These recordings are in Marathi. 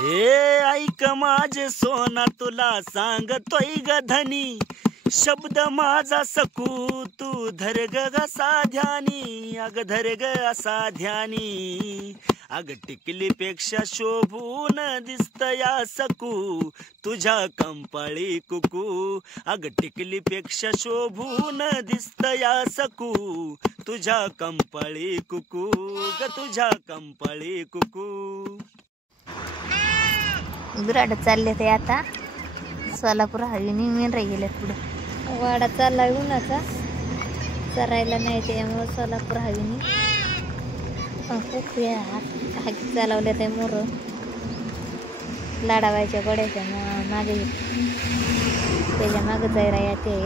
हे ऐक माझे सोना तुला सांगतोय ग धनी, शब्द माझा सकू तू धर ग साध्यानी, अग धर ग असाध्यानी. अग टिकलीपेक्षा शोभून दिसतया सकू तुझ्या कंपाळी कुकू. अग टिकलीपेक्षा शोभून दिसतया सकू तुझ्या कंपाळी कुकू ग, तुझ्या कंपाळी कुकू. गुराड चालले ते आता सोलापूर हवेनी मेंढरा गेले पुढे. वाडा चालला उन्हाचा, चरायला नाही त्यामुळे सोलापूर हवेनी पोखरी हाकी चालवल्या ते मोर लाडाबाईच्या गोड्याच्या मागे, त्याच्या मागे जायरा येते,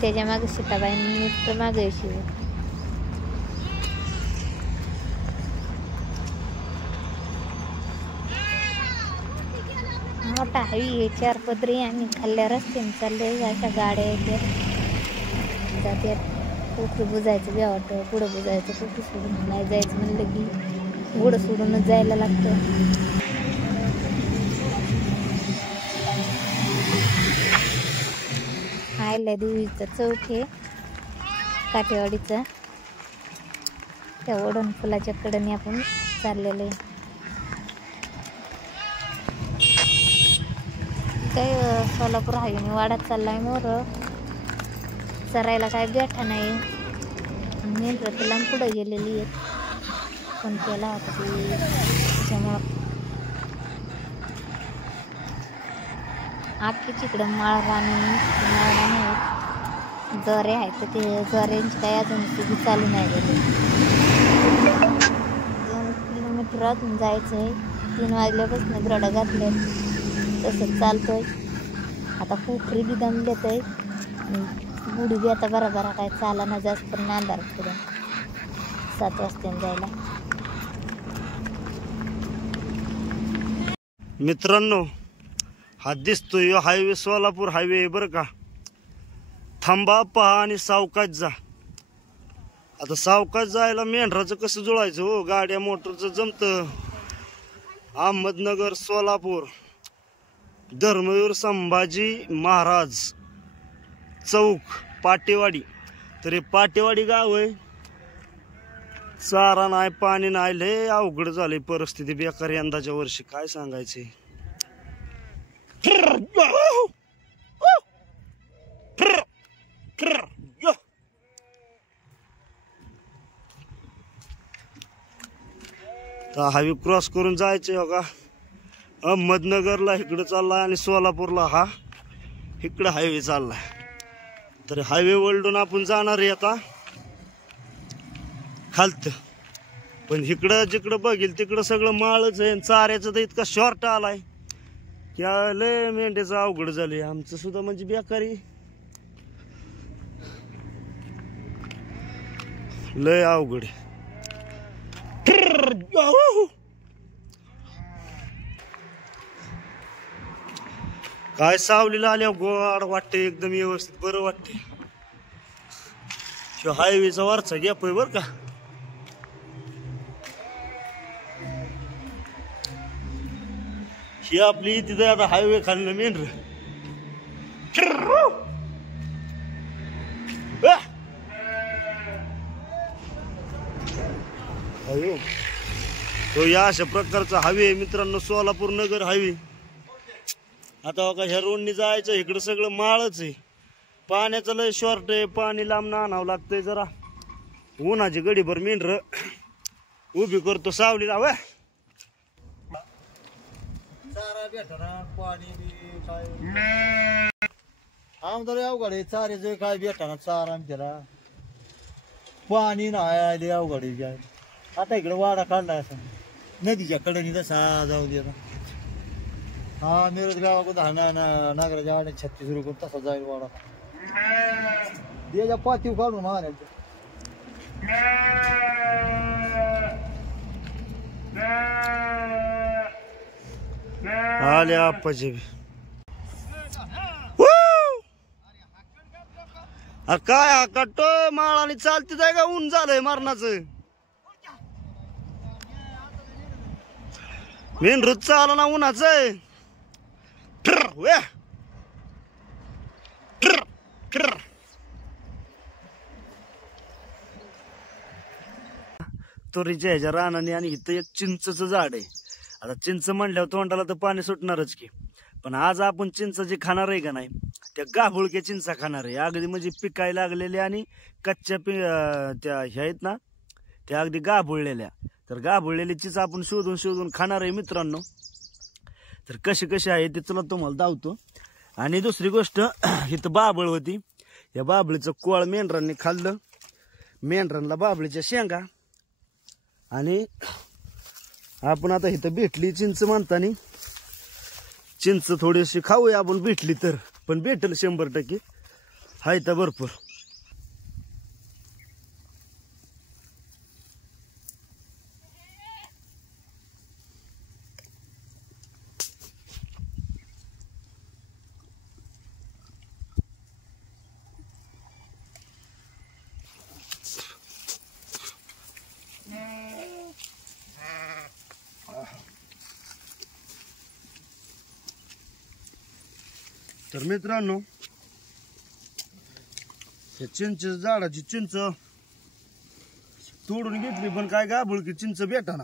त्याच्या मागे सीताबाई मागे शिव. मोठा हवी 4 पदरी आणि खाल्ल्या रस्त्याने चालले. अशा गाड्या येत्या जात्यात. पोखरी बुजायचं बी वाटतं, पुढं बुजायचं, पोखरी सोडून नाही जायचं म्हणलं की गुडं सोडूनच जायला लागतं. आयल्या देवीचा चौक आहे काठेवाडीचा, त्या ओढण फुलाच्या कडेने आपण चाललेलं आहे. काय सोलापूर हवेने वाड्यात चाललाय मोर, चरायला काय बेठा नाही. मेंढर तुला पुढं गेलेली आहेत, पण केला होता ती त्याच्यामुळं आखीच इकडं माळराणी आहेत, ज्वारे आहेत. तर ते ज्वाऱ्यांची काय अजून तुझी चालू नाही गेली. 2 किलोमीटर अजून जायचं आहे. 3 वाजल्यापासून ग्रडा घातले, तसंच चालतोय. आता पोखरी बी दमलेत आहे आणि गुढी बी आता बरा काय चाला ना जास्त, पण अंधार पुढं 7 वाजता जायला. मित्रांनो, हा दिसतोय हायवे सोलापूर हायवे बरं का. थांबा पहा आणि सावकाश जा. आता सावकाश जायला मेंढराचं कसं जुळायचं हो, गाड्या मोटरचं जमतं. अहमदनगर सोलापूर धर्मवीर संभाजी महाराज चौक पाटेवाडी. तरी पाटेवाडी गाव आहे. चारा नाही, पाणी नाही, लय अवघड झाली परिस्थिती बेकार यंदाच्या वर्षी, काय सांगायचे. हायवे क्रॉस करून जायचे हो का. अहमदनगरला इकडं चाललाय आणि सोलापूरला हा इकडं हायवे चाललाय. तर हायवे वळडून आपण जाणार आहे आता खालत. पण इकडं जिकडं बघेल तिकडं सगळं माळच आहे. चाऱ्याचं तर इतका शॉर्ट आलाय की लय मेंढ्याचं अवघड झालंय. आमचं सुद्धा म्हणजे बेकारी लय अवघड. काय सावलीला आल्यावर गोड वाटते, एकदम व्यवस्थित बरं वाटते. हायवेचा वरचा गॅप आहे बर का. ही आपली तिथे आता हायवे खाल्लं मेंढर. तो या अशा प्रकारचा हायवे मित्रांनो, सोलापूर नगर हायवे. आता बघा ह्या रोडनी जायचं, इकडं सगळं माळच आहे. पाण्याचं लय शॉर्ट आहे, पाणी लांब आणावं लागतंय. जरा उन्हाची गडीभर मेंढर उभी करतो सावली लाव. आमदार अवघड आहे, चाऱ्याचं काय भेटा ना चारा आमच्याला, पाणी नाही अवघड आहे. आता इकडे वाडा काढलाय असं नदीच्या कडेने, तसा जाऊ दे. हा मिरज गावाकडून नागराच्या वाड्यात 36 रुपये तसा जाईल वाडा. त्याच्या पातीव काढून मारायचं. आले आप्पाचे काय हा कट्टो माळाने चालते जाय का, ऊन झालंय मरणाचं. मेंढरू चाला ना उन्हाचं ट्र वे ट्र ट्र. तुरीच्या ह्याच्या रानाने आणि इथं एक चिंचचं झाड आहे. आता चिंच म्हणल्यावर तोंडाला तर पाणी सुटणारच की, पण आज आपण चिंच जे खाणार आहे का नाही त्या गाभुळक्या चिंचा खाणार आहे. अगदी म्हणजे पिकायला लागलेल्या आणि कच्च्या त्या ह्या आहेत ना त्या अगदी गाभुळलेल्या. तर गाभुळलेली चिंच आपण शोधून शोधून खाणार आहे मित्रांनो. तर कशी कशी आहे ते तुला तुम्हाला दावतो. आणि दुसरी गोष्ट इथं बाबळ होती, या बाबळीचं कोळ मेंढरांनी खाल्लं. मेंढरांना बाबळीच्या शेंगा आणि आपण आता इथं भेटली चिंच म्हणतानी चिंच थोडीशी खाऊया आपण भेटली तर. पण भेटल 100% हाय तर भरपूर. तर मित्रांनो हे चिंच झाडाची चिंच तोडून घेतली, पण काय गाभुळकी चिंच भेटाना.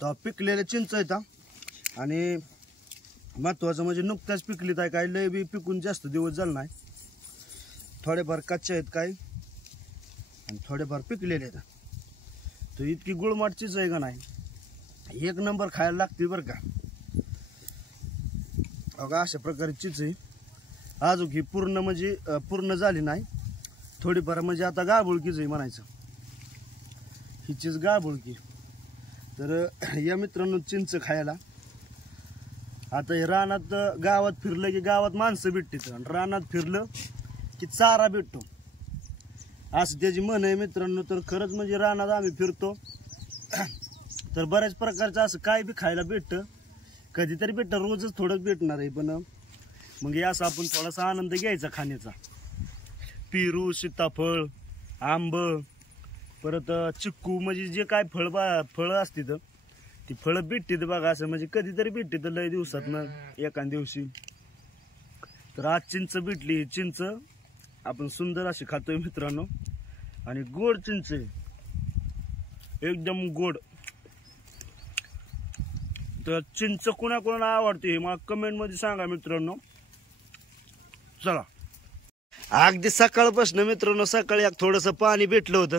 तर पिकलेल्या चिंच आहेत आणि महत्वाचं म्हणजे नुकत्याच पिकली आहे, काय लय बी पिकून जास्त दिवस झाला नाही. थोडेफार कच्चे आहेत काय आणि थोडेफार पिकलेले आहेत. तर इतकी गुळमाट चिंच आहे का नाही, एक नंबर खायला लागते बरं का. अगं अशा प्रकारे चिंच आहे. अजून ही पूर्ण म्हणजे पूर्ण झाली नाही, थोडीफार म्हणजे आता गाभुळकीच आहे म्हणायचं. ही चिंच गाभुळकी. तर या मित्रांनो चिंच खायला आता हे रानात गावात फिरलं की गावात माणसं भेटतात आणि रानात फिरलं की चारा भेटतो असं त्याची म्हण आहे मित्रांनो. तर खरंच म्हणजे रानात आम्ही फिरतो तर बऱ्याच प्रकारचं असं काय बी खायला भेटतं. कधीतरी भेटतं, रोजच थोडं भेटणार आहे, पण मग हे असं आपण थोडासा आनंद घ्यायचा खाण्याचा. पेरू, सीताफळ, आंब, परत चिक्कू म्हणजे जे काय फळं असतात ती फळं भेटतात बघा. असं म्हणजे कधीतरी भेटते तर लय दिवसातनं एका दिवशी. तर आज चिंच भेटली. चिंच आपण सुंदर अशी खातोय मित्रांनो आणि गोड चिंच एकदम गोड. तर चिंच कोणाकोणाला आवडते हे मला कमेंट मध्ये सांगा मित्रांनो. चला अगदी सकाळपासून मित्रांनो सकाळी थोडंसं पाणी भेटलं होतं,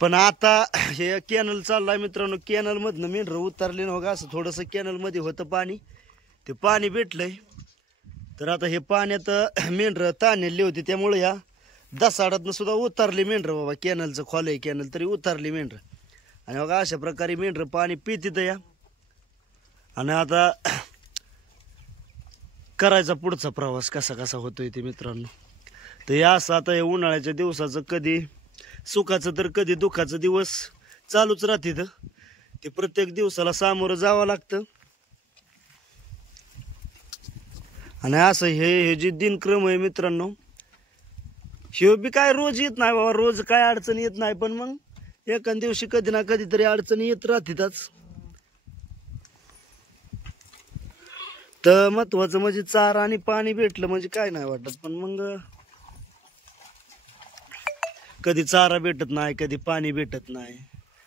पण आता हे कॅनल चाललाय मित्रांनो. कॅनल मधनं मेंढर उतरले ना, असं थोडंसं कॅनल मध्ये होतं पाणी, ते पाणी भेटलंय. तर आता हे पाण्यात मेंढर ताणलेली होती त्यामुळे या दसाडातनं सुद्धा उतरली मेंढर. बाबा कॅनलचं खोल आहे कॅनल तरी उतरली मेंढर. आणि बघा अशा प्रकारे मेंढर पाणी पितीत या. आणि आता करायचा पुढचा प्रवास कसा कसा होतोय ते मित्रांनो. तर या असं आता या उन्हाळ्याच्या दिवसाचं कधी सुखाचं तर कधी दुःखाचं दिवस चालूच राहते. ते प्रत्येक दिवसाला सामोरं जावं लागतं. आणि असं हे जे दिनक्रम आहे मित्रांनो, हे बी काय रोज येत नाही बाबा, रोज काय अडचण येत नाही, पण मग एका दिवशी कधी ना कधीतरी अडचणी येत राहतीतच. तर महत्वाचं म्हणजे चारा आणि पाणी भेटलं म्हणजे काय नाही वाटत. पण मग कधी चारा भेटत नाही, कधी पाणी भेटत नाही.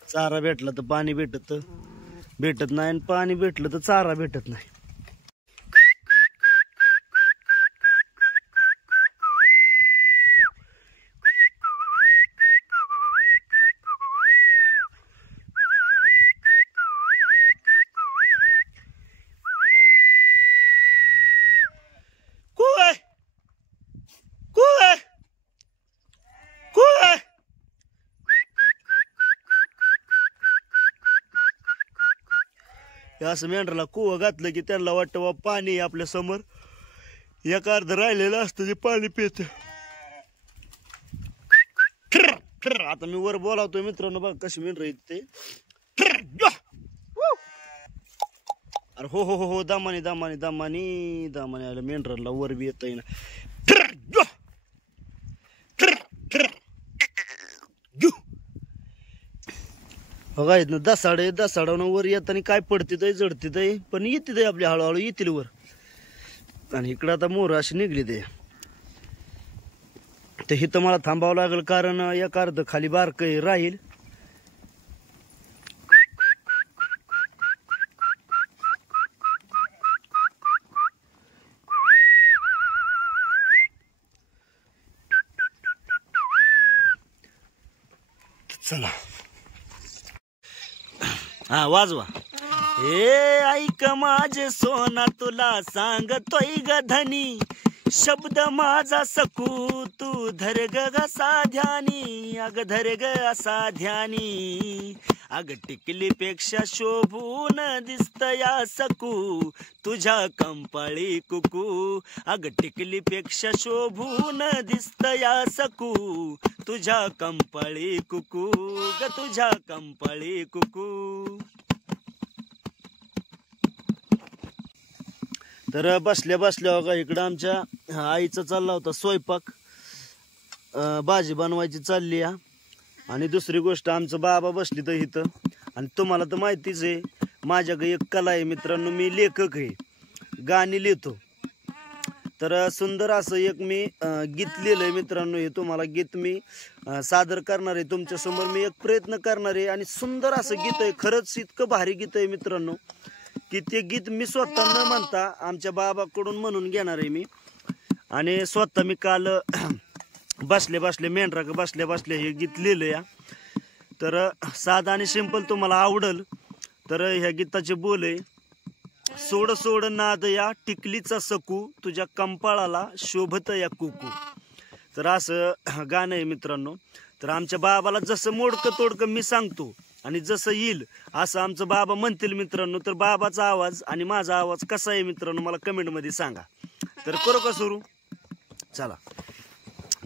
चारा भेटला तर पाणी भेटत नाही आणि पाणी भेटलं तर चारा भेटत नाही. असं मेंढराला कुवं घातलं की त्यांना वाटतं बा पाणी आपल्या समोर, एक अर्ध राहिलेलं असतं ते पाणी पित. आता मी वर बोलावतोय मित्रांनो, बघ कशी मेंढर येत ते. अरे हो हो हो हो दामानी दामानी दामानी दामानी आलं मेंढराला वर बी येत ना. हो काय दसाडावून वर येताना काय पडते जडते पण येते आपली हळूहळू येतील वर. आणि इकडं आता मोर अशी निघली ते हिथं मला थांबावं लागेल कारण एक अर्ध खाली बारक राहील. चला हा वाजवा. ए ऐक माझे सोना तुला सांगतोय ग धनी, शब्द माझा सकू तू धर ग असा ध्यानी, अग धर ग असा ध्यानी. अग टिकलीपेक्षा शोभून दिसतया सकू तुझ्या कंपाळी कुकू. अग टिकलीपेक्षा शोभून दिसतया सकू तुझ्या कंपाळी कुकू ग तुझ्या कंपाळी कुकू. तर बसल्या बसल्या बघा इकडं आमच्या आईचा चालला होता स्वयंपाक, भाजी बनवायची चालली आहे. आणि दुसरी गोष्ट आमचं बाबा बसली तर इथं. आणि तुम्हाला तर माहितीच आहे माझ्याकडे एक कला आहे मित्रांनो, मी लेखक आहे, गाणी लिहितो. तर सुंदर असं एक मी गीत लिहिलंय मित्रांनो. हे तुम्हाला गीत मी सादर करणार आहे तुमच्यासमोर. मी एक प्रयत्न करणार आहे आणि सुंदर असं गीत आहे. खरंच इतकं भारी गीत आहे मित्रांनो की ते गीत मी स्वतः न म्हणता आमच्या बाबाकडून म्हणून घेणार आहे मी. आणि स्वतः मी काल बसले बसले मेंढराक बसल्या बसल्या हे गीत लिहिलं या. तर साधा आणि सिंपल तुम्हाला आवडल. तर ह्या गीताचे बोल आहे, सोड सोड नाद या टिकलीचा सकू तुझ्या कंपाळाला शोभत या कुकू. तर असं गाणं आहे मित्रांनो. तर आमच्या बाबाला जसं मोडकं तोडकं मी सांगतो आणि जसं येईल असं आमचं बाबा म्हणतील मित्रांनो. तर बाबाचा आवाज आणि माझा आवाज कसा आहे मित्रांनो मला कमेंट मध्ये सांगा. तर करू का सुरू? चला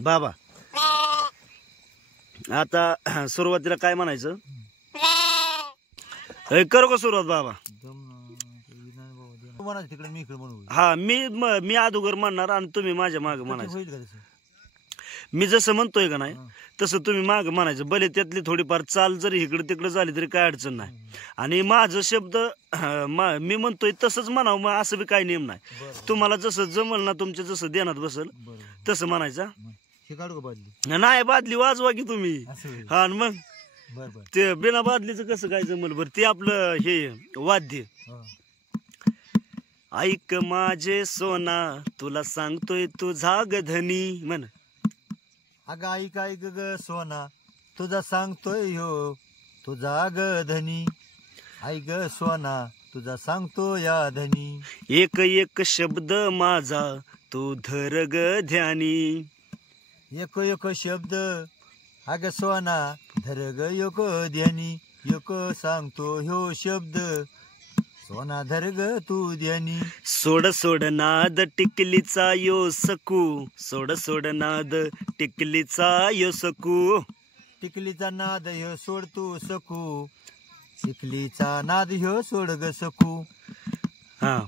बाबा आता सुरुवातीला काय म्हणायचं? करू का सुरुवात बाबा? हा मी अगोदर म्हणणार आणि तुम्ही माझ्या माग म्हणायचं. मी जसं म्हणतोय का नाही तसं तुम्ही माग म्हणायचं. भले त्यातली थोडीफार चाल जरी इकडे तिकडे झाली तरी काय अडचण नाही. आणि माझं शब्द मी म्हणतोय तसंच म्हणावं, मग असं बी काही नियम नाही. तुम्हाला जसं जमल ना तुमच्या जसं ध्यानात बसल तसं म्हणायचं. नाही बादली वाजवा की तुम्ही. हा मग ते बिना बादलीचं कसं काय जमल बरं? ते आपलं हे वाद्य. ऐक माझे सोना तुला सांगतोय तुझा ग धनी म्हण. अगं ऐक ऐक ग सोना तुझा सांगतोय हो तुझा ग धनी. ऐक ग सोना तुझा सांगतो या धनी. एक एक शब्द माझा तू धर ग ध्यानी. एक एक शब्द अग सोना धर ग योग ध्यानी. एक सांगतो ह्यो शब्द सोना धर ग तू ध्यानी. सोड सोड नाद टिकलीचा यो सकू. सोड सोड नाद टिकलीचा यो सकू. टिकलीचा नाद ह्यो सोड तू सकू. टिकलीचा नाद ह्यो सोड ग सकू. हा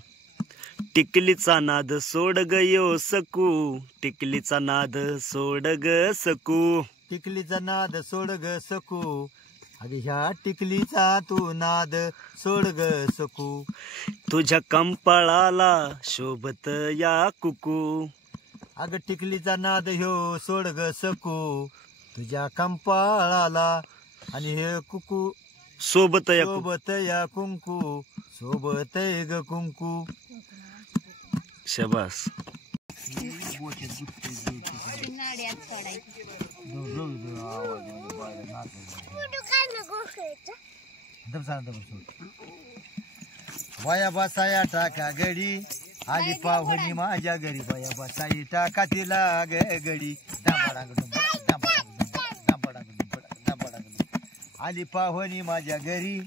टिकलीचा नाद सोड ग यो सकू. टिकलीचा नाद सोड ग सकू. टिकलीचा नाद सोड ग सकू. अगे ह्या टिकलीचा तू नाद सोड ग सकू. तुझ्या कंपाळाला शोभत या कुकू. अग टिकलीचा नाद ह्यो सोड ग सकू. तुझ्या कंपाळाला आणि हे कुकू सोबत या सोबत या कुंकू. सोबत ग कुंकू. शबास. वया बसाया टाका गडी आली पाहुणी माझ्या घरी. वया बसाई टाका तिला गडी. आली पाहुणी माझ्या घरी.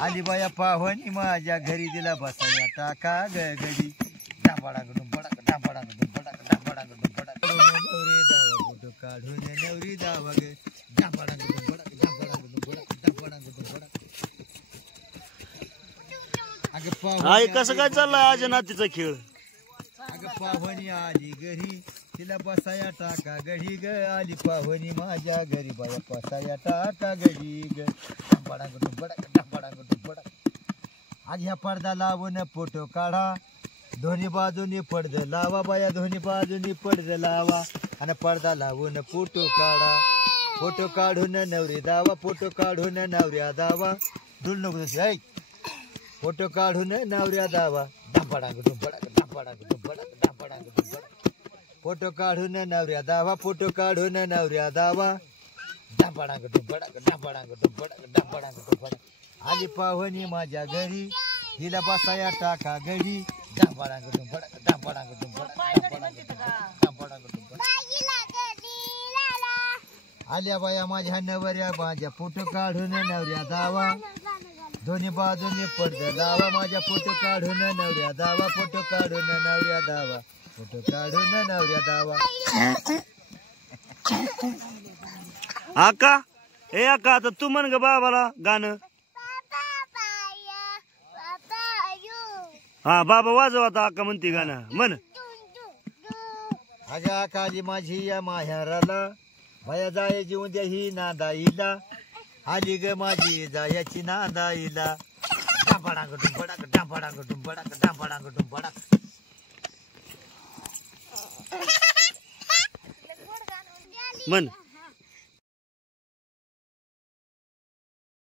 आली बाया पाहुणी माझ्या घरी. दिला बसाया टाका गडी. काढून नवरी दावा ग. आई कसं काय चाललाय आज नातीचा खेळ? अगं पाहुणी आली घरी तिला बसाया टाका गडी ग आली पाहुणी माझ्या घरी बाया बसाया टाका गडी ग डंबडांग डुंबडांग डंबडांग डुंबडांग आज ह्या पडदा लावून फोटो काढा दोन्ही बाजूनी पडद लावा बाया दोन्ही बाजूनी पडद लावा आणि पडदा लावून फोटो काढा फोटो काढून नवरी दावा फोटो काढून नवऱ्या दावा डुल नको तशी फोटो काढून नवऱ्या दावा डंबडांग डुंबडांग डंबडांग डुंबडांग डंबडांग डुंबडांग फोटो काढून नवऱ्या दावा फोटो काढून नवऱ्या दावा डंबडांग डुंबडांग डंबडांग डुंबडांग डंबडांग डुंबडांग आली पाहुणी माझ्या घरी हिला बसाया टाका गडी डंबडांग डुंबडांग डंबडांग डुंबडांग डंबडांग डुंबडांग आल्या बाया माझ्या नवऱ्या माझ्या फोटो काढून नवऱ्या दावा दोन्ही बाजूनी पडद लावा माझ्या फोटो काढून नवऱ्या दावा फोटो काढून नवऱ्या दावा फोटो काढून नवऱ्या दावा आका ए आका आता तू म्हण ग बाबाला गाणं हा बाबा वाजव आता आका म्हणते गाणं म्हण आजा काली माझी या माहेराला भया जाय जीवन द्या ही नादाईला आली ग माझी जायाची नादाईला डंबडांग डुंबडांग डंबडांग डुंबडांग डंबडांग डुंबडांग म्हण